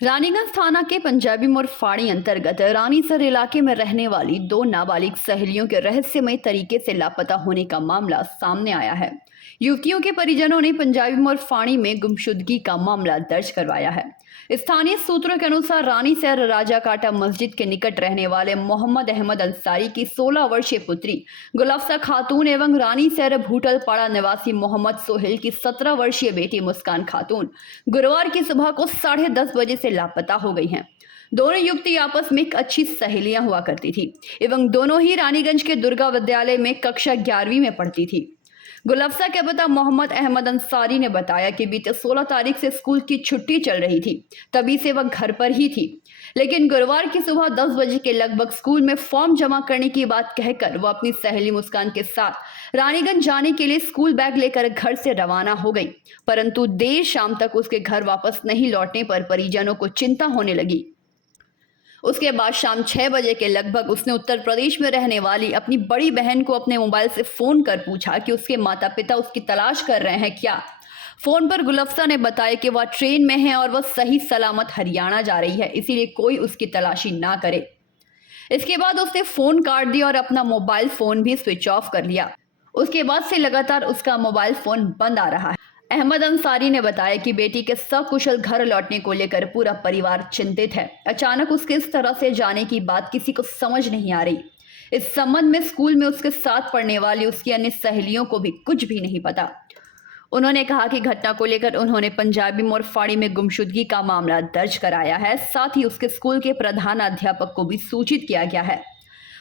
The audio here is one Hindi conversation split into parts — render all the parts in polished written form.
रानीगंज थाना के पंजाबी मोड़ फाड़ी अंतर्गत रानीसर इलाके में रहने वाली दो नाबालिग सहेलियों के रहस्यमय तरीके से लापता होने का मामला सामने आया है। युवतियों के परिजनों ने पंजाबी मोड़ फाड़ी में गुमशुदगी का मामला दर्ज करवाया है। स्थानीय सूत्रों के अनुसार रानीसर राजा काटा मस्जिद के निकट रहने वाले मोहम्मद अहमद अंसारी की 16 वर्षीय पुत्री गुलाफ्सा खातून एवं रानीसर भूटलपाड़ा निवासी मोहम्मद सोहेल की 17 वर्षीय बेटी मुस्कान खातून गुरुवार की सुबह को 10:30 बजे से लापता हो गई हैं। दोनों युवती आपस में एक अच्छी सहेलियां हुआ करती थी एवं दोनों ही रानीगंज के दुर्गा विद्यालय में कक्षा 11वीं में पढ़ती थी। गुलफ्सा के पिता मोहम्मद अहमद अंसारी ने बताया कि बीते 16 तारीख से स्कूल की छुट्टी चल रही थी, तभी से वह घर पर ही थी। लेकिन गुरुवार की सुबह 10 बजे के लगभग स्कूल में फॉर्म जमा करने की बात कहकर वह अपनी सहेली मुस्कान के साथ रानीगंज जाने के लिए स्कूल बैग लेकर घर से रवाना हो गई, परंतु देर शाम तक उसके घर वापस नहीं लौटने पर परिजनों को चिंता होने लगी। उसके बाद शाम 6 बजे के लगभग उसने उत्तर प्रदेश में रहने वाली अपनी बड़ी बहन को अपने मोबाइल से फोन कर पूछा कि उसके माता पिता उसकी तलाश कर रहे हैं क्या। फोन पर गुलफ्सा ने बताया कि वह ट्रेन में है और वह सही सलामत हरियाणा जा रही है, इसीलिए कोई उसकी तलाशी ना करे। इसके बाद उसने फोन काट दिया और अपना मोबाइल फोन भी स्विच ऑफ कर लिया। उसके बाद से लगातार उसका मोबाइल फोन बंद आ रहा है। अहमद अंसारी ने बताया कि बेटी के सकुशल घर लौटने को लेकर पूरा परिवार चिंतित है। अचानक उसके इस तरह से जाने की बात किसी को समझ नहीं आ रही। इस संबंध में स्कूल में उसके साथ पढ़ने वाली उसकी अन्य सहेलियों को भी कुछ भी नहीं पता। उन्होंने कहा कि घटना को लेकर उन्होंने पंजाबी मोड़ फाड़ी में गुमशुदगी का मामला दर्ज कराया है, साथ ही उसके स्कूल के प्रधानाध्यापक को भी सूचित किया गया है।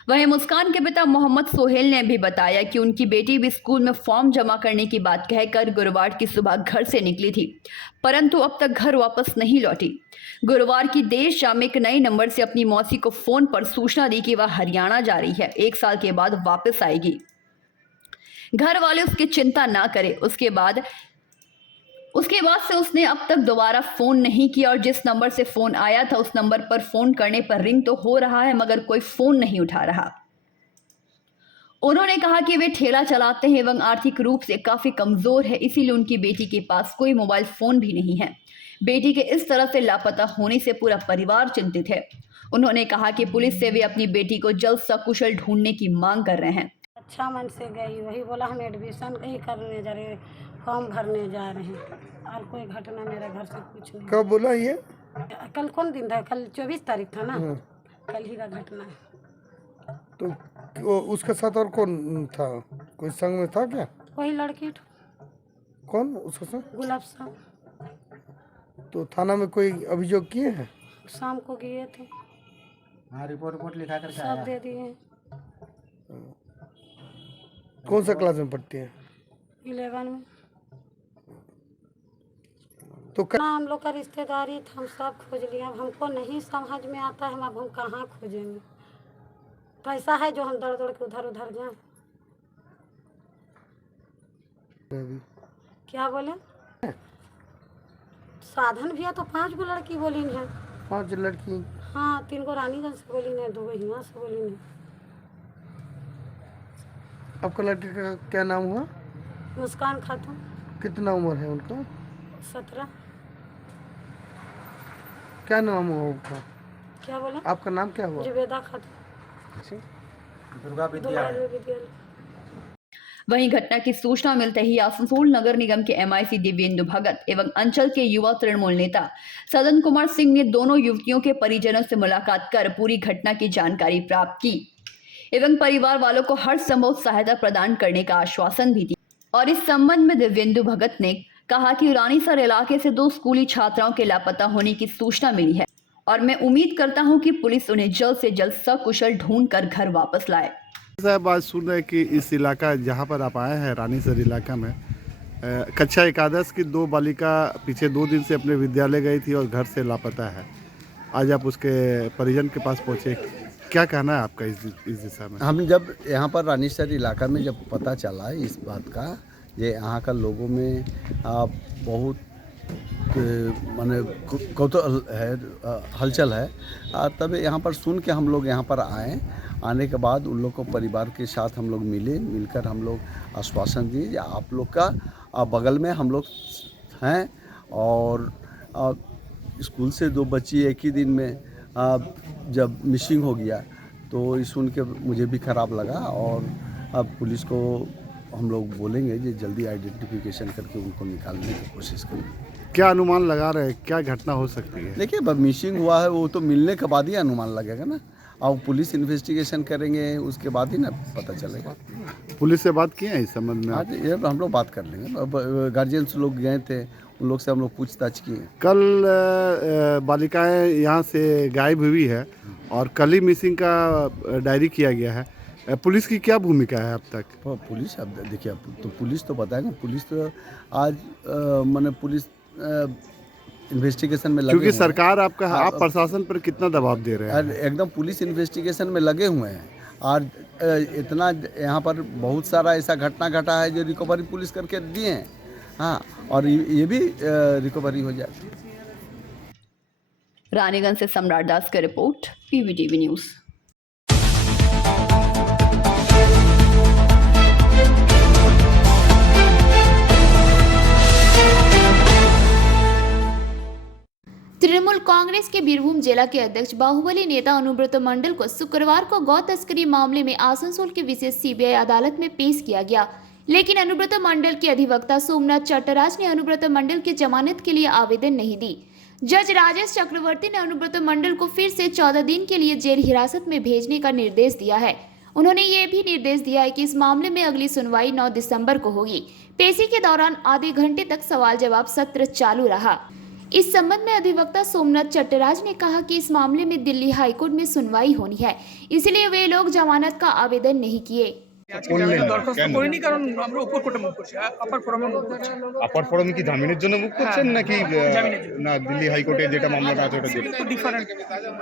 वहीं मुस्कान के पिता मोहम्मद सोहेल ने भी बताया कि उनकी बेटी भी स्कूल में फॉर्म जमा करने की बात कहकर गुरुवार की सुबह घर से निकली थी, परंतु अब तक घर वापस नहीं लौटी। गुरुवार की देर शाम एक नए नंबर से अपनी मौसी को फोन पर सूचना दी कि वह हरियाणा जा रही है, 1 साल के बाद वापस आएगी। घर वाले उसकी चिंता ना करें। उसके बाद से उसने अब तक दोबारा फोन नहीं किया और जिस नंबर से फोन आया था उस नंबर पर फोन करने पर रिंग तो हो रहा है मगर कोई फोन नहीं उठा रहा। उन्होंने कहा कि वे ठेला चलाते हैं एवं आर्थिक रूप से काफी कमजोर है, इसीलिए उनकी बेटी के पास कोई मोबाइल फोन भी नहीं है। बेटी के इस तरह से लापता होने से पूरा परिवार चिंतित है। उन्होंने कहा कि पुलिस से वे अपनी बेटी को जल्द सकुशल ढूंढने की मांग कर रहे हैं। अच्छा मन से गई, वही बोला हम एडमिशन ही करने जा रहे, फॉर्म भरने जा रहे हैं और कोई घटना मेरे घर से कुछ नहीं। कब बोला ये? कल कौन दिन था? कल 24 तारीख था ना। हाँ। कल ही का घटना है। तो उसके साथ और कौन था? कोई संग में था क्या? वही लड़की कौन उसके साथ? गुलाफ्सा। तो थाना में कोई अभियोग किए हैं? शाम को गए थे। हाँ, रिपोर्ट लिखा कर सब दे दिए हैं। कौन सा क्लास में पढ़ती हैं? 11 में। तो ना हम लोग का रिश्तेदारी था, हम सब खोज लिए। अब हमको नहीं समझ में आता है, अब हम कहाँ खोजेंगे? पैसा है जो हम दौड़ दौड़ के उधर उधर जाएं? क्या बोले? साधन भी है तो 5 गो लड़की बोली है। 5 लड़की? हाँ, 3 गो रानीगंज से बोली है, 2 गो यहाँ से बोली है। आपका लड़की का क्या नाम हुआ? मुस्कान खातून। कितना उम्र है उनका? 17। क्या नाम हुआ उनका? क्या बोले? आपका नाम क्या हुआ? जुबेदा खातून। दुर्गा विद्यालय। विद्यालय। वहीं घटना की सूचना मिलते ही आसनसोल नगर निगम के एमआईसी दिव्येंदु भगत एवं अंचल के युवा तृणमूल नेता सदन कुमार सिंह ने दोनों युवतियों के परिजनों से मुलाकात कर पूरी घटना की जानकारी प्राप्त की एवं परिवार वालों को हर संभव सहायता प्रदान करने का आश्वासन भी दिया। और इस संबंध में दिव्येंदु भगत ने कहा कि रानीसर इलाके से 2 स्कूली छात्राओं के लापता होने की सूचना मिली है और मैं उम्मीद करता हूं कि पुलिस उन्हें जल्द से जल्द सकुशल ढूंढ कर घर वापस लाए। साहब, आज सुन रहे कि इस इलाका जहाँ पर आप आए हैं रानीसर इलाका में कक्षा एकादश की 2 बालिका पिछले 2 दिन से अपने विद्यालय गई थी और घर से लापता है। आज आप उसके परिजन के पास पहुँचे, क्या कहना है आपका इस दिशा में? हम जब यहाँ पर रानीसर इलाका में जब पता चला इस बात का, ये यहाँ का लोगों में बहुत माने कौतूहल है, हलचल है। तब यहाँ पर सुन के हम लोग यहाँ पर आए। आने के बाद उन लोग को परिवार के साथ हम लोग मिलकर हम लोग आश्वासन दिए आप लोग का बगल में हम लोग हैं और स्कूल से 2 बच्ची एक ही दिन में जब मिसिंग हो गया तो ये सुन के मुझे भी ख़राब लगा, और अब पुलिस को हम लोग बोलेंगे कि जल्दी आइडेंटिफिकेशन करके उनको निकालने की कोशिश करें। क्या अनुमान लगा रहे हैं, क्या घटना हो सकती है? देखिए, अब मिसिंग हुआ है वो तो मिलने के बाद ही अनुमान लगेगा ना, और पुलिस इन्वेस्टिगेशन करेंगे उसके बाद ही ना पता चलेगा। पुलिस से बात किए हैं इस संबंध में? आज ये हम लोग बात कर लेंगे। अब गार्जियंस लोग गए थे, उन लोग से हम लोग पूछताछ किए। कल बालिकाएं यहाँ से गायब हुई है और कल ही मिसिंग का डायरी किया गया है। पुलिस की क्या भूमिका है अब तक? तो पुलिस, अब देखिए, अब तो पुलिस तो बताएगा। पुलिस तो आज मैंने पुलिस इन्वेस्टिगेशन में लगे क्योंकि हुए हैं। सरकार आपका, आप प्रशासन पर कितना दबाव दे रहे हैं? और एकदम पुलिस इन्वेस्टिगेशन में लगे हुए हैं, और इतना यहाँ पर बहुत सारा ऐसा घटना घटा है जो रिकवरी पुलिस करके दिए हैं। हाँ, और ये भी रिकवरी हो जाए। रानीगंज से सम्राट दास की रिपोर्ट, PVTV न्यूज़। तृणमूल कांग्रेस के बीरभूम जिला के अध्यक्ष बाहुबली नेता अनुब्रत मंडल को शुक्रवार को गौ तस्करी मामले में आसनसोल की विशेष CBI अदालत में पेश किया गया, लेकिन अनुब्रत मंडल के अधिवक्ता सोमनाथ चट्टराज ने अनुब्रत मंडल की जमानत के लिए आवेदन नहीं दी। जज राजेश चक्रवर्ती ने अनुब्रत मंडल को फिर से 14 दिन के लिए जेल हिरासत में भेजने का निर्देश दिया है। उन्होंने ये भी निर्देश दिया है कि इस मामले में अगली सुनवाई 9 दिसंबर को होगी। पेशी के दौरान आधे घंटे तक सवाल जवाब सत्र चालू रहा। इस संबंध में अधिवक्ता सोमनाथ चट्टराज ने कहा कि इस मामले में दिल्ली हाईकोर्ट में सुनवाई होनी है, इसलिए वे लोग जमानत का आवेदन नहीं किए। দরখাস্ত করিনি, কারণ আমরা উপর কোর্টে মুভ করছি, আপার ফোরামে মুভ করছি। আপার ফোরামে কি জামিনের জন্য মুভ করছেন নাকি জামিনের জন্য। না দিল্লি হাইকোর্টে যেটা মামলাটা আছে ওটা দিয়ে? তো ডিফারেন্ট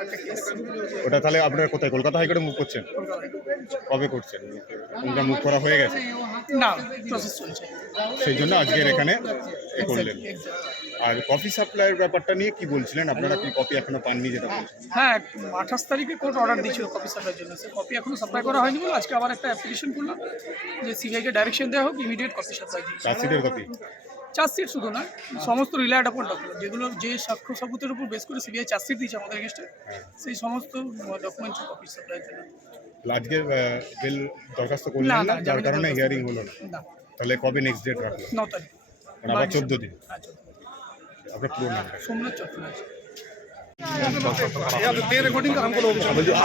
একটা কেস। ওটা তাহলে আপনারা কোথায়, কলকাতা হাইকোর্টে মুভ করছেন? কবে করছেন? ওটা মুভ করা হয়ে গেছে? না, প্রসেস চলছে। সেই জন্য আজকের এখানে এ করলেন। আর কফি সাপ্লাইয়ের ব্যাপারটা নিয়ে কি বলছিলেন? আপনারা কি কপি এখনো পাননি যেটা বলছেন? হ্যাঁ, 28 তারিখে কোর্ট অর্ডার দিয়েছিল কপি সাপ্লাইয়ের জন্য। সে কপি এখনো সাপ্লাই করা হয়নি বলে আজকে আবার একটা অ্যাপ্লিকেশন করলাম যে CBI কে ডাইরেকশন দেওয়া হোক ইমিডিয়েট কপি সাপ্লাই দিতে। চার্জশিটের কপি? চার্জশিট শুধু না, সমস্ত রিলায়েড আপন ডকুমেন্ট যেগুলো যে সাক্ষ্য সাবুতের উপর বেস করে CBI চার্জশিট দিয়েছে আমাদের এগেইনস্টে, সেই সমস্ত ডকুমেন্ট কপি সাপ্লাইয়ের জন্য। আজকে বেল দরখাস্ত করলেন না, যার কারণে হিয়ারিং হলো না। তাহলে কবে নেক্সট ডেট রাখলেন? 9 তারিখ। আবার 14 দিন। হ্যাঁ, 14 দিন। আপনার পুরো নামটা? সোমনাথ চট্টরাজ।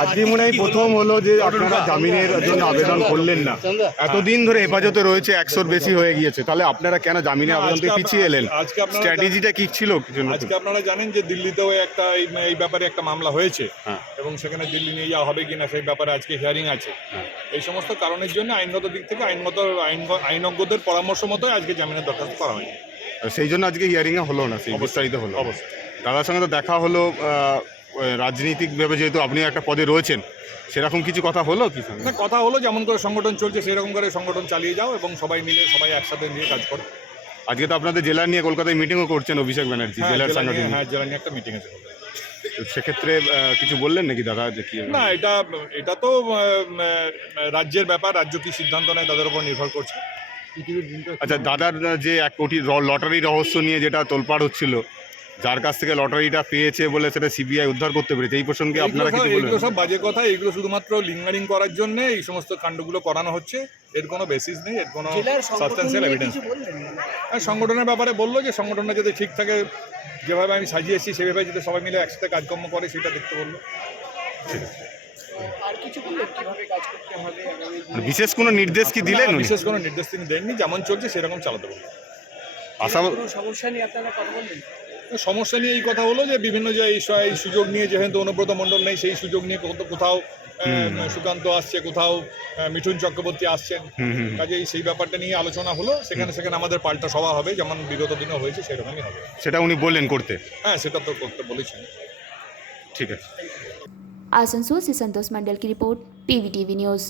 আজকে মনে হয় প্রথম হলো যে আপনারা জামিনের জন্য আবেদন করলেন না। এতদিন ধরে হেফাজতে রয়েছে, 100-র বেশি হয়ে গিয়েছে, তাহলে আপনারা কেন জামিনের আবেদন থেকে পিছিয়ে এলেন? স্ট্র্যাটেজিটা কি ছিল? আজকে আপনারা জানেন যে দিল্লিতেও একটা এই ব্যাপারে একটা মামলা হয়েছে, এবং সেখানে দিল্লি নিয়ে যাওয়া হবে কিনা সেই ব্যাপারে আজকে হিয়ারিং আছে। এই সমস্ত কারণের জন্য আইনগত দিক থেকে আইনজ্ঞদের পরামর্শ মতো আজকে জামিনের দরখাস্ত করা হয়নি। সেই জন্য আজকে হিয়ারিংয়ে হলো না, সেই বিস্তারিত হলো। অবশ্যই দাদার সঙ্গে তো দেখা হলো, রাজনীতিকভাবে যেহেতু আপনি একটা পদে রয়েছেন, সেরকম কিছু কথা হলো কি? না, কথা হলো যেমন করে সংগঠন চলছে সেরকম করে সংগঠন চালিয়ে যাও, এবং সবাই মিলে সবাই একসাথে নিয়ে কাজ করো। আজকে তো আপনাদের জেলা নিয়ে কলকাতায় মিটিংও করছেন অভিষেক ব্যানার্জি, জেলার সাংগঠনিক। হ্যাঁ, জেলা নিয়ে একটা মিটিং আছে। সেক্ষেত্রে কিছু বললেন নাকি দাদা যে কি? না, এটা তো রাজ্যের ব্যাপার, রাজ্য কি সিদ্ধান্ত নেয় তাদের উপর নির্ভর করছে। আচ্ছা, দাদার যে 1 কোটি লটারি রহস্য নিয়ে যেটা তোলপাড় হচ্ছিল, যার কাছ থেকে লটারিটা পেয়েছে বলে সেটা CBI উদ্ধার করতে পেরেছে, এই প্রসঙ্গে আপনারা কিছু বলবেন? এগুলো সব বাজে কথা, এগুলো শুধুমাত্র লিঙ্গারিং করার জন্য এই সমস্ত কাণ্ডগুলো করানো হচ্ছে। এর কোনো বেসিস নেই, এর কোনো সাবস্টেন্সিয়াল এভিডেন্স নেই। আর সংগঠনের ব্যাপারে বললো যে সংগঠনটা যাতে ঠিক থাকে, যেভাবে আমি সাজিয়ে এসেছি সেভাবে যাতে সবাই মিলে একসাথে কাজকর্ম করে সেটা দেখতে বললো। ঠিক আছে। বিশেষ কোনো নির্দেশ কি দিলেন? বিশেষ কোনো নির্দেশ তিনি দেননি, যেমন চলছে সেরকম চালাতে বললেন। সমস্যা নিয়ে আপনারা কথা বললেন? সমস্যা নিয়ে এই কথা হলো যে বিভিন্ন যে এই সুযোগ নিয়ে, যেহেতু অনুব্রত মণ্ডল নেই, সেই সুযোগ নিয়ে কোথাও সুকান্ত আসছে, কোথাও মিঠুন চক্রবর্তী আসছেন, কাজেই সেই ব্যাপারটা নিয়ে আলোচনা হলো। সেখানে আমাদের পাল্টা সভা হবে, যেমন বিগত দিনে হয়েছে সেরকমই হবে। সেটা উনি বললেন করতে? হ্যাঁ, সেটা তো করতে বলেছেন। ঠিক আছে। आसनसोल से संतोष मंडल की रिपोर्ट, PVTV न्यूज़।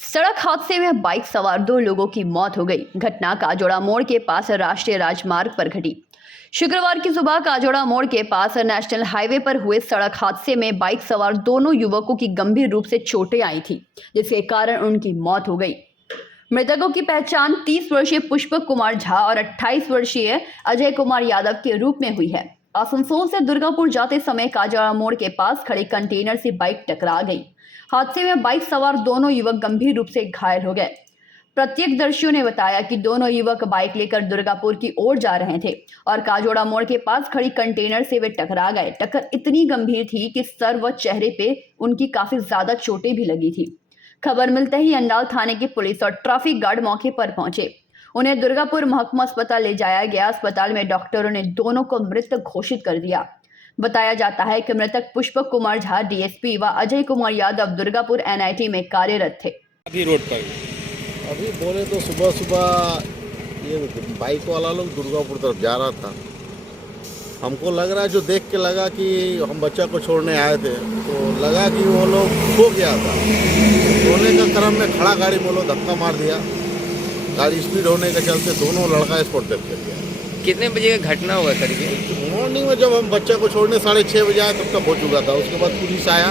सड़क हादसे में बाइक सवार 2 लोगों की मौत हो गई। घटना काजोड़ा मोड़ के पास राष्ट्रीय राजमार्ग पर घटी। शुक्रवार की सुबह काजोड़ा मोड़ के पास नेशनल हाईवे पर हुए सड़क हादसे में बाइक सवार दोनों युवकों की गंभीर रूप से चोटें आई थी, जिसके कारण उनकी मौत हो गई। मृतकों की पहचान 30 वर्षीय पुष्पक कुमार झा और 28 वर्षीय अजय कुमार यादव के रूप में हुई है। आसनसोल से दुर्गापुर जाते समय काजोड़ा मोड़ के पास खड़े कंटेनर से बाइक टकरा गई। हादसे में बाइक सवार दोनों युवक गंभीर रूप से घायल हो गए। प्रत्यक्षदर्शियों ने बताया कि दोनों युवक बाइक लेकर दुर्गापुर की ओर जा रहे थे और काजोड़ा मोड़ के पास खड़ी कंटेनर से वे टकरा गए। टक्कर इतनी गंभीर थी कि सर व चेहरे पे उनकी काफी ज्यादा चोटें भी लगी थी। खबर मिलते ही अंडाल थाने की पुलिस और ट्रैफिक गार्ड मौके पर पहुंचे। उन्हें दुर्गापुर महकुमा अस्पताल ले जाया गया। अस्पताल में डॉक्टरों ने दोनों को मृत घोषित कर दिया। बताया जाता है कि मृतक पुष्पक कुमार झा डीएसपी व अजय कुमार यादव दुर्गापुर एनआईटी में कार्यरत थे। अभी बोले तो सुबह सुबह ये बाइक वाला लोग दुर्गापुर तरफ जा रहा था। हमको लग रहा है, जो देख के लगा कि हम बच्चा को छोड़ने आए थे तो लगा कि वो लोग खो गया था। सोने का क्रम में खड़ा गाड़ी में लोग धक्का मार दिया। गाड़ी स्पीड होने के चलते दोनों लड़का स्पॉट डेथ कर गया। कितने बजे का घटना हुआ करीब? मॉर्निंग में जब हम बच्चा को छोड़ने 6:30 बजे आए तब तक हो चुका था। उसके बाद पुलिस आया,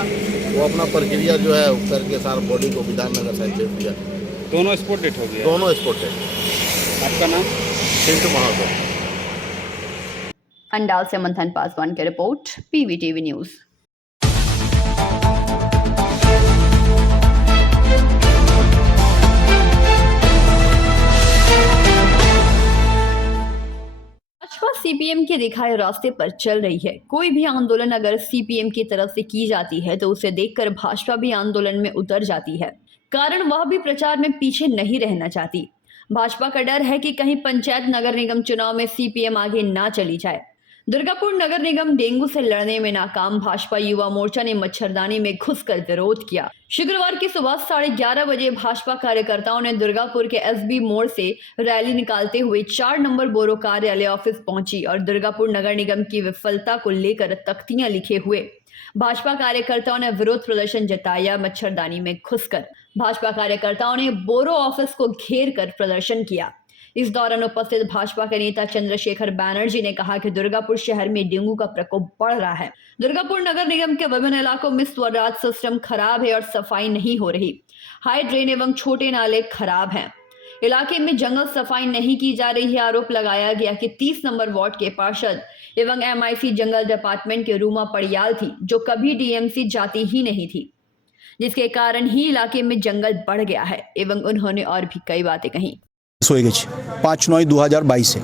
वो अपना प्रक्रिया जो है करके सारा बॉडी को विधाननगर साइड भेज दिया। दोनों स्पॉट डेथ हो गया? दोनों स्पॉट डेथ। आपका नाम? सिंटू महादेव। अंडाल से मंथन पासवान की report, PVTV news. Bhajpa CPM के दिखाए रास्ते पर चल रही है। कोई भी आंदोलन अगर सीपीएम की तरफ से की जाती है तो उसे देखकर भाजपा भी आंदोलन में उतर जाती है। कारण वह भी प्रचार में पीछे नहीं रहना चाहती। भाजपा का डर है कि कहीं पंचायत नगर निगम चुनाव में सीपीएम आगे ना चली जाए। दुर्गापुर नगर निगम डेंगू से लड़ने में नाकाम। भाजपा युवा मोर्चा ने मच्छरदानी में घुसकर विरोध किया। शुक्रवार की सुबह 11:30 बजे भाजपा कार्यकर्ताओं ने दुर्गापुर के एसबी मोड़ से रैली निकालते हुए 4 नंबर बोरो कार्यालय ऑफिस पहुंची और दुर्गापुर नगर निगम की विफलता को लेकर तख्तियां लिखे हुए भाजपा कार्यकर्ताओं ने विरोध प्रदर्शन जताया। मच्छरदानी में घुसकर भाजपा कार्यकर्ताओं ने बोरो ऑफिस को घेर कर प्रदर्शन किया। इस दौरान उपस्थित भाजपा के नेता चंद्रशेखर बैनर्जी ने कहा कि दुर्गापुर शहर में डेंगू का प्रकोप बढ़ रहा है। दुर्गापुर नगर निगम के विभिन्न इलाकों में स्वराज सिस्टम खराब है और सफाई नहीं हो रही। हाई ड्रेन एवं छोटे नाले खराब हैं। इलाके में जंगल सफाई नहीं की जा रही है। आरोप लगाया गया कि 30 नंबर वार्ड के पार्षद एवं एमआईसी जंगल डिपार्टमेंट के रूमा पड़ियाल थी, जो कभी डीएमसी जाती ही नहीं थी, जिसके कारण ही इलाके में जंगल बढ़ गया है। एवं उन्होंने और भी कई बातें कही। হয়ে গেছে 5/9/2022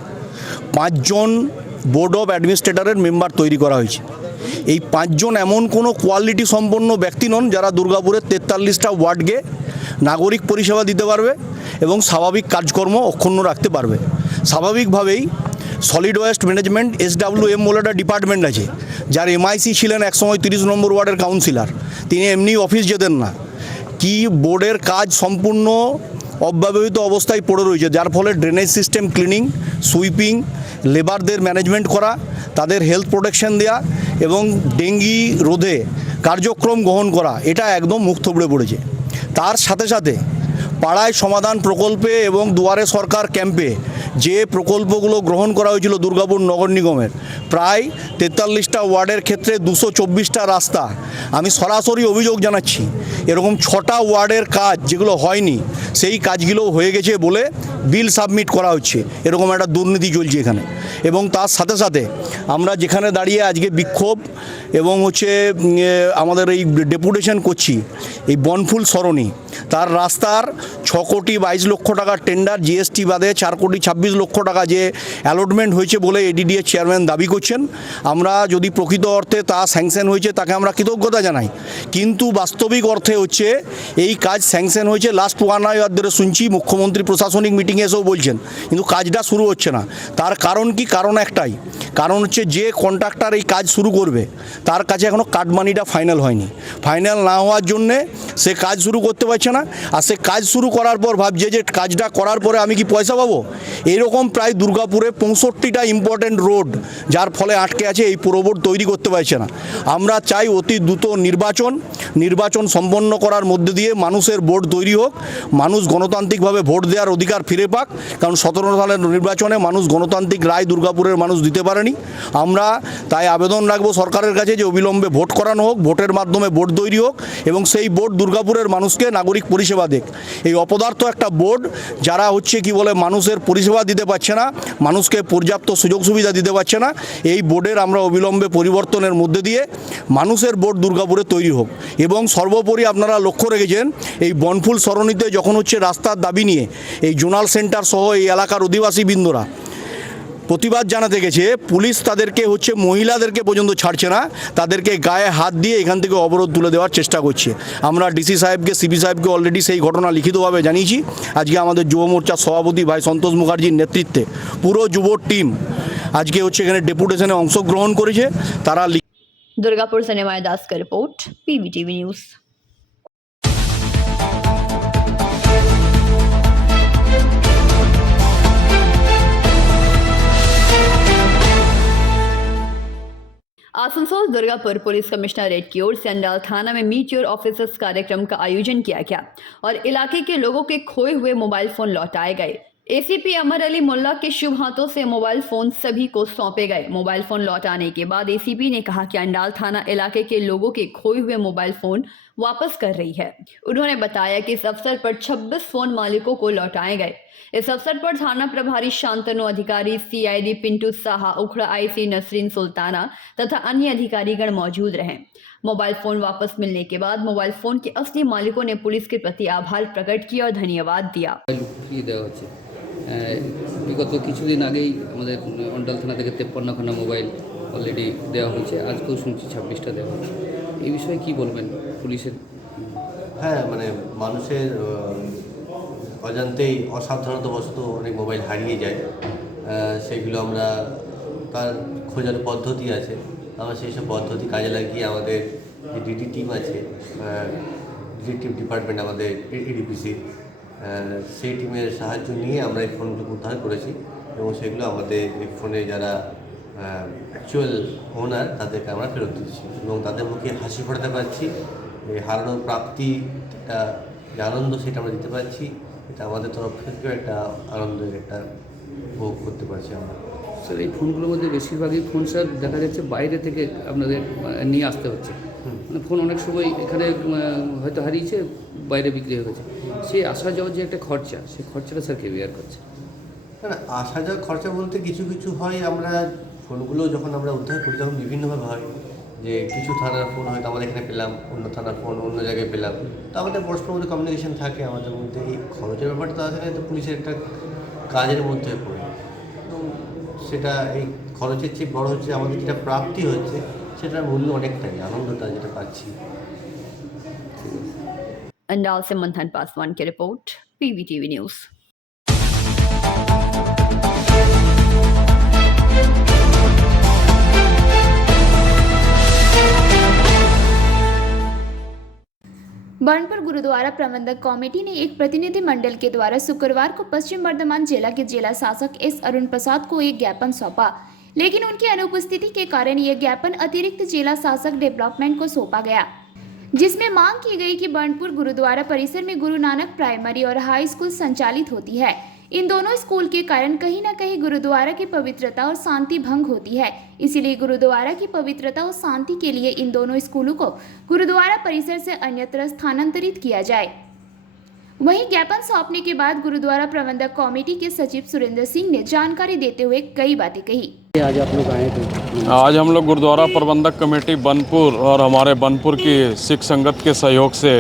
5 জন বোর্ড অফ অ্যাডমিনিস্ট্রেটরের মেম্বার তৈরি করা হয়েছে। এই 5 জন এমন কোনো কোয়ালিটি সম্পন্ন ব্যক্তি নন যারা দুর্গাপুরের 43টা ওয়ার্ডকে নাগরিক পরিষেবা দিতে পারবে এবং স্বাভাবিক কাজকর্ম অক্ষুণ্ণ রাখতে পারবে। স্বাভাবিকভাবেই সলিড ওয়েস্ট ম্যানেজমেন্ট SWM বলে একটা ডিপার্টমেন্ট আছে, যার এমআইসি ছিলেন একসময় 30 নম্বর ওয়ার্ডের কাউন্সিলর। তিনি এমনি অফিস যেতেন না, কি বোর্ডের কাজ সম্পূর্ণ অব্যবহৃত অবস্থায় পড়ে রয়েছে, যার ফলে ড্রেনেজ সিস্টেম ক্লিনিং, সুইপিং, লেবারদের ম্যানেজমেন্ট করা, তাদের হেলথ প্রোটেকশন দেওয়া এবং ডেঙ্গি রোধে কার্যক্রম গ্রহণ করা এটা একদম মুখ থুবড়ে পড়েছে। তার সাথে সাথে পাড়ায় সমাধান প্রকল্পে এবং দুয়ারে সরকার ক্যাম্পে যে প্রকল্পগুলো গ্রহণ করা হয়েছিল দুর্গাপুর নগর নিগমের, প্রায় 43টা ওয়ার্ডের ক্ষেত্রে 224টা রাস্তা, আমি সরাসরি অভিযোগ জানাচ্ছি এরকম 6টা ওয়ার্ডের কাজ যেগুলো হয়নি সেই কাজগুলো হয়ে গেছে বলে বিল সাবমিট করা হচ্ছে। এরকম একটা দুর্নীতি চলছে এখানে। এবং তার সাথে সাথে আমরা যেখানে দাঁড়িয়ে আজকে বিক্ষোভ এবং আমাদের এই ডেপুটেশন করছি, এই বনফুল সরণি তার রাস্তার 6 কোটি 22 লক্ষ টাকার টেন্ডার, জিএসটি বাদে 4 কোটি 26 লক্ষ টাকা যে অ্যালটমেন্ট হয়েছে বলে এডিডিএ চেয়ারম্যান দাবি করছেন। আমরা যদি প্রকৃত অর্থে তা স্যাংশন হয়েছে তাকে আমরা কৃতজ্ঞতা জানাই, কিন্তু বাস্তবিক অর্থে হচ্ছে এই কাজ স্যাংশন হয়েছে লাস্ট 1 ইয়ার ধরে শুনছি, মুখ্যমন্ত্রী প্রশাসনিক মিটিংয়ে এসেও বলছেন, কিন্তু কাজটা শুরু হচ্ছে না। তার কারণ কি? কারণ একটাই, কারণ হচ্ছে যে কন্ট্রাক্টর এই কাজ শুরু করবে তার কাছে এখনও কাটমানিটা ফাইনাল হয়নি। ফাইনাল না হওয়ার জন্যে সে কাজ শুরু করতে পারছে না। আর সে কাজ শুরু করার পর ভাবছে যে কাজটা করার পরে আমি কি পয়সা পাবো। এরকম প্রায় দুর্গাপুরে 65টা ইম্পর্টেন্ট রোড যার ফলে আটকে আছে, এই পুরো বোর্ড তৈরি করতে পারছে না। আমরা চাই অতি দ্রুত নির্বাচন সম্পন্ন করার মধ্যে দিয়ে মানুষের বোর্ড তৈরি হোক, মানুষ গণতান্ত্রিকভাবে ভোট দেওয়ার অধিকার ফিরে পাক। কারণ 17 সালের নির্বাচনে মানুষ গণতান্ত্রিক রায় দুর্গাপুরের মানুষ দিতে পারেনি। আমরা তাই আবেদন রাখবো সরকারের কাছে যে অবিলম্বে ভোট করানো হোক, ভোটের মাধ্যমে বোর্ড তৈরি হোক এবং সেই বোর্ড দুর্গাপুরের মানুষকে নাগরিক পরিষেবা দেখ। এই অপদার্থ একটা বোর্ড যারা মানুষের পরিষেবা দিতে পারছে না, মানুষকে পর্যাপ্ত সুযোগ সুবিধা দিতে পারছে না, এই বোর্ডের আমরা অবিলম্বে পরিবর্তনের মধ্যে দিয়ে মানুষের বোর্ড দুর্গাপুরে তৈরি হোক। এবং সর্বোপরি আপনারা লক্ষ্য রেখেছেন এই বনফুল সরণিতে যখন রাস্তার দাবি নিয়ে এই জোনাল সেন্টার সহ এই এলাকার অধিবাসী বৃন্দরা প্রতিবাদ জানাতে গেছে, পুলিশ তাদেরকে মহিলাদেরকে পর্যন্ত ছাড়ছে না, তাদেরকে গায়ে হাত দিয়ে এখান থেকে অবরোধ তুলে দেওয়ার চেষ্টা করছে। আমরা ডিসি সাহেবকে, সিপি সাহেবকে অলরেডি সেই ঘটনা লিখিতভাবে জানিয়েছি। আজকে আমাদের যুব মোর্চার সভাপতি ভাই সন্তোষ মুখার্জির নেতৃত্বে পুরো যুব টিম আজকে এখানে ডেপুটেশনে অংশগ্রহণ করেছে। তারা दुर्गापुर से निमाय दास का report, PVTV news. Asansol Durgapur police commissionerate की ओर से अंडाल थाना में मीट योर ऑफिसर्स कार्यक्रम का आयोजन किया गया और इलाके के लोगों के खोए हुए मोबाइल फोन लौटाए गए। एसीपी अमर अली मुल्ला के शुभ हाथों से मोबाइल फोन सभी को सौंपे गए। मोबाइल फोन लौटाने के बाद एसीपी ने कहा कि अंडाल थाना इलाके के लोगों के खोए हुए मोबाइल फोन वापस कर रही है। उन्होंने बताया कि इस अवसर पर 26 फोन मालिकों को लौटाए गए। इस अवसर पर थाना प्रभारी शांतनु अधिकारी, CID पिंटू साहा, उखड़ा IC नसरीन सुल्ताना तथा अन्य अधिकारीगण मौजूद रहे। मोबाइल फोन वापस मिलने के बाद मोबाइल फोन के असली मालिकों ने पुलिस के प्रति आभार प्रकट किया और धन्यवाद दिया। বিগত কিছুদিন আগেই আমাদের অন্ডাল থানা থেকে 53খানা মোবাইল অলরেডি দেওয়া হয়েছে, আজকেও শুনছি 26টা দেওয়া হয়েছে। এই বিষয়ে কি বলবেন পুলিশের? হ্যাঁ, মানুষের অজান্তেই অসাবধানতাবশত অনেক মোবাইল হারিয়ে যায়, সেগুলো আমরা তার খোঁজার পদ্ধতি আছে, আমরা সেই সব পদ্ধতি কাজে লাগিয়ে আমাদের যে ডিডি টিম আছে, ডিটেকটিভ ডিপার্টমেন্ট আমাদের ADPC, সেই টিমের সাহায্য নিয়ে আমরা এই ফোনগুলো উদ্ধার করেছি এবং সেগুলো আমাদের এই ফোনে যারা অ্যাকচুয়াল ওনার তাদেরকে আমরা ফেরত দিচ্ছি এবং তাদের মুখে হাসি ফোটাতে পারছি। এই হারানোর প্রাপ্তি একটা যে আনন্দ সেটা আমরা দিতে পারছি, এটা আমাদের তরফ থেকেও একটা আনন্দের একটা ভোগ করতে পারছি আমরা। স্যার, এই ফোনগুলোর মধ্যে বেশিরভাগই ফোন স্যার দেখা যাচ্ছে বাইরে থেকে আপনাদের নিয়ে আসতে হচ্ছে। ফোন অনেক সময় এখানে হয়তো হারিয়েছে, বাইরে বিক্রি হয়ে গেছে। সেই আসা যাওয়ার যে একটা খরচা, সেই খরচাটা স্যার কে বেয়ার করছে? না, আসা যাওয়ার খরচা বলতে কিছু কিছু হয়, আমরা ফোনগুলো যখন আমরা উদ্ধার করি তখন বিভিন্নভাবে হয় যে কিছু থানার ফোন হয়তো আমাদের এখানে পেলাম, অন্য থানার ফোন অন্য জায়গায় পেলাম, তো আমাদের পরস্পর মধ্যে কমিউনিকেশন থাকে আমাদের মধ্যে। এই খরচের ব্যাপারটা আসলে তো পুলিশের একটা কাজের মধ্যে পড়ে, এবং সেটা এই খরচের চেয়ে বড় হচ্ছে আমাদের যেটা প্রাপ্তি হচ্ছে সেটার মূল্য অনেকটাই, আনন্দটা যেটা পাচ্ছি। अंडाल से मंथन पासवान की रिपोर्ट, PVTV न्यूज़। बर्नपुर गुरुद्वारा प्रबंधक कमेटी ने एक प्रतिनिधि मंडल के द्वारा शुक्रवार को पश्चिम बर्धमान जिला के जिला शासक S अरुण प्रसाद को एक ज्ञापन सौंपा, लेकिन उनकी अनुपस्थिति के कारण यह ज्ञापन अतिरिक्त जिला शासक डेवलपमेंट को सौंपा गया, जिसमें मांग की गई कि बर्नपुर गुरुद्वारा परिसर में गुरु नानक प्राइमरी और हाई स्कूल संचालित होती है। इन दोनों स्कूल के कारण कहीं न कहीं गुरुद्वारा की पवित्रता और शांति भंग होती है, इसीलिए गुरुद्वारा की पवित्रता और शांति के लिए इन दोनों स्कूलों को गुरुद्वारा परिसर से अन्यत्र स्थानांतरित किया जाए। वहीं ज्ञापन सौंपने के बाद गुरुद्वारा प्रबंधक कमेटी के सचिव सुरेंद्र सिंह ने जानकारी देते हुए कई बातें कही। आज आप लोग आए थे? आज हम लोग गुरुद्वारा प्रबंधक कमेटी बनपुर और हमारे बनपुर की सिख संगत के सहयोग से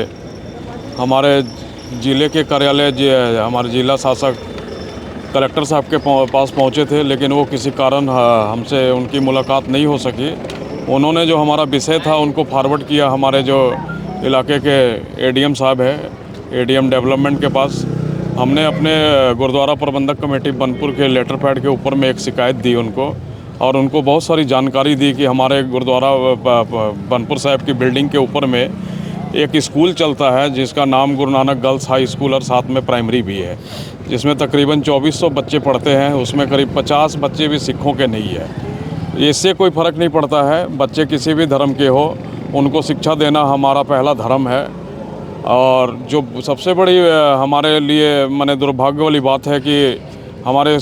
हमारे ज़िले के कार्यालय हमारे जिला शासक कलेक्टर साहब के पास पहुंचे थे, लेकिन वो किसी कारण हमसे उनकी मुलाकात नहीं हो सकी। उन्होंने जो हमारा विषय था उनको फॉरवर्ड किया हमारे जो इलाके के ADM साहब है, ADM डेवलपमेंट के पास। हमने अपने गुरुद्वारा प्रबंधक कमेटी बनपुर के लेटर पैड के ऊपर में एक शिकायत दी उनको, और उनको बहुत सारी जानकारी दी कि हमारे गुरुद्वारा बनपुर साहिब की बिल्डिंग के ऊपर में एक स्कूल चलता है जिसका नाम Guru Nanak girls high school और साथ में प्राइमरी भी है, जिसमें तकरीबन 2400 बच्चे पढ़ते हैं। उसमें करीब 50 बच्चे भी सिखों के नहीं है। इससे कोई फ़र्क नहीं पड़ता है, बच्चे किसी भी धर्म के हो, उनको शिक्षा देना हमारा पहला धर्म है। और जो सबसे बड़ी हमारे लिए माने दुर्भाग्य वाली बात है कि हमारे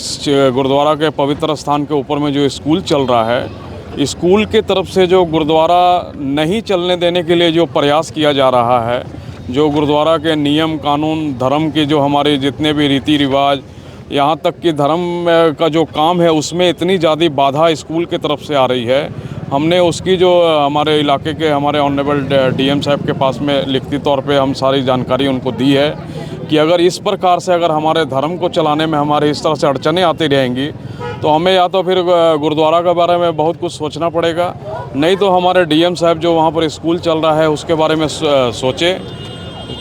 गुरुद्वारा के पवित्र स्थान के ऊपर में जो स्कूल चल रहा है, स्कूल के तरफ से जो गुरुद्वारा नहीं चलने देने के लिए जो प्रयास किया जा रहा है, जो गुरुद्वारा के नियम कानून, धर्म के जो हमारे जितने भी रीति रिवाज, यहाँ तक कि धर्म का जो काम है उसमें इतनी ज़्यादा बाधा स्कूल के तरफ से आ रही है। हमने उसकी जो हमारे इलाके के हमारे ऑनरेबल डीएम साहब के पास में लिखती तौर पे हम सारी जानकारी उनको दी है कि अगर इस प्रकार से अगर हमारे धर्म को चलाने में हमारे इस तरह से अड़चनें आती रहेंगी तो हमें या तो फिर गुरुद्वारा के बारे में बहुत कुछ सोचना पड़ेगा, नहीं तो हमारे डीएम साहब जो वहाँ पर स्कूल चल रहा है उसके बारे में सोचे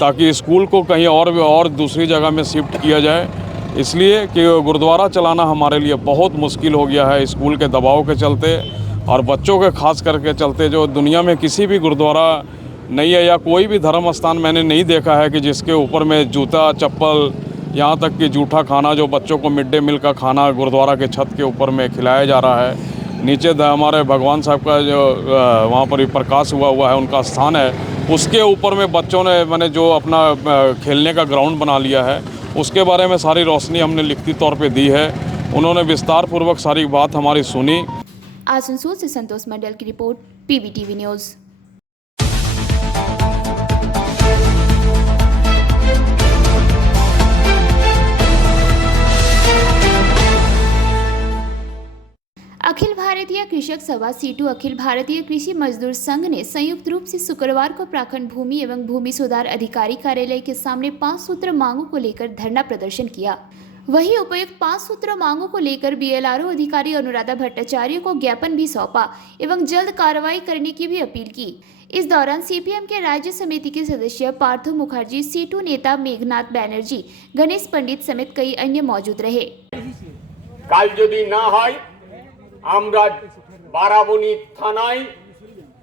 ताकि स्कूल को कहीं और दूसरी जगह में शिफ्ट किया जाए। इसलिए कि गुरुद्वारा चलाना हमारे लिए बहुत मुश्किल हो गया है स्कूल के दबाव के चलते और बच्चों के खास करके चलते। जो दुनिया में किसी भी गुरुद्वारा नहीं है या कोई भी धर्म स्थान मैंने नहीं देखा है कि जिसके ऊपर में जूता चप्पल, यहाँ तक कि जूठा खाना जो बच्चों को मिड डे मील का खाना गुरुद्वारा के छत के ऊपर में खिलाया जा रहा है। नीचे हमारे भगवान साहब का जो वहाँ पर प्रकाश हुआ है उनका स्थान है, उसके ऊपर में बच्चों ने मैंने जो अपना खेलने का ग्राउंड बना लिया है, उसके बारे में सारी रोशनी हमने लिखती तौर पे दी है। उन्होंने विस्तार पूर्वक सारी बात हमारी सुनी। आसनसोल से संतोष मंडल की report, PBTV news. Akhil Bharatiya कृषक सभा सीटू अखिल भारतीय कृषि मजदूर संघ ने संयुक्त रूप से शुक्रवार को प्रखंड भूमि एवं भूमि सुधार अधिकारी कार्यालय के सामने 5 सूत्र मांगों को लेकर धरना प्रदर्शन किया। वहीं उपर्युक्त 5 सूत्र मांगों को लेकर BLRO अधिकारी अनुराधा भट्टाचार्य को ज्ञापन भी सौंपा एवं जल्द कार्रवाई करने की भी अपील की। इस दौरान CPM के राज्य समिति के सदस्य पार्थो मुखर्जी, सीटू नेता मेघनाथ बैनर्जी, गणेश पंडित समेत कई अन्य मौजूद रहे। কাল যদি না হয় আমরা বারাবণী থানায়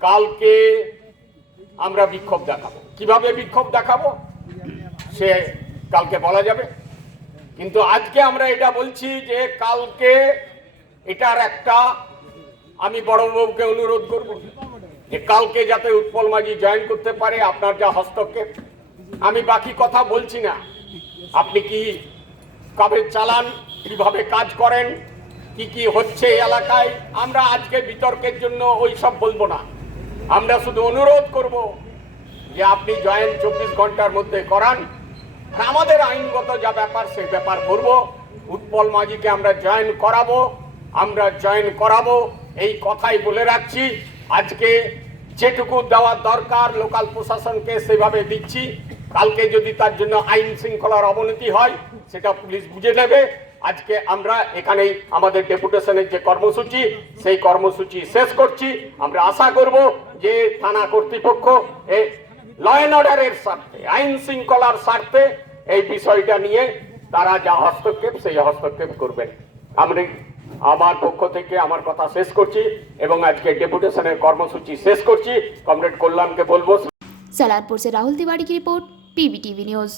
কালকে আমরা বিক্ষোভ দেখাবো। কিভাবে বিক্ষোভ দেখাবো সে কালকে বলা যাবে, কিন্তু আজকে আমরা এটা বলছি যে কালকে এটার একটা আমি বড়বাবুকে অনুরোধ করব যে কালকে যাতে উৎপল মাঝি জয়েন করতে পারে। আপনার যা হস্তক্ষেপ, আমি বাকি কথা বলছি না, আপনি কি কবে চালান, কিভাবে কাজ করেন, কি কি হচ্ছে এলাকায়, আমরা আজকে বিতর্কের জন্য ওই সব বলবো না। আমরা শুধু অনুরোধ করব যে আপনি জয়েন 24 ঘন্টার মধ্যে করান। আমাদের আইনগত যা ব্যাপার সেই ব্যাপার করব। উৎপল মাঝিকে আমরা জয়েন করাবো এই কথাই বলে রাখছি। আজকে যেটুকু দেওয়ার দরকার লোকাল প্রশাসনকে সেভাবে দিচ্ছি। কালকে যদি তার জন্য আইন শৃঙ্খলার অবনতি হয় সেটা পুলিশ বুঝে নেবে। আজকে আমরা এখানেই আমাদের ডেপুটেশনের যে কর্মসূচি সেই কর্মসূচি শেষ করছি। আমরা আশা করব যে থানা কর্তৃপক্ষ এই ল অ্যান্ড অর্ডারের স্বার্থে, আইন শৃঙ্খলার স্বার্থে এই বিষয়টা নিয়ে তারা যা হস্তক্ষেপ সেই হস্তক্ষেপ করবেন। আমি আমার পক্ষ থেকে আমার কথা শেষ করছি এবং আজকে ডেপুটেশনের কর্মসূচি শেষ করছি। কমরেড কল্যাণকে বলবো। सलारपुर से राहुल तिवारी की रिपोर्ट, PBTV न्यूज़।